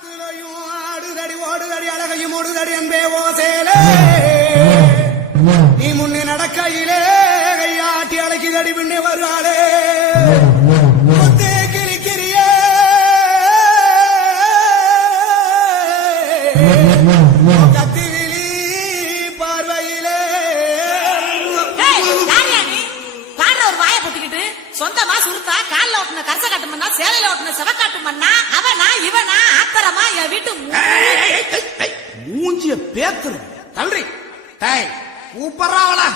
ஆடுதடி ஓடுதடி அழகையும் ஓடுதடி அன்பே ஓசேலே சொந்தமா சுருத்தா கால்ல ஓட்டுன கரச காட்டு மண்ணா சேலையில ஓட்டுன செவக்காட்டு மண்ணா அவனா இவனா ஆத்தரமா என் வீட்டு மூஞ்சிய பேத்துரு தள்ளுறி தாய் கூப்பிடுறாவளா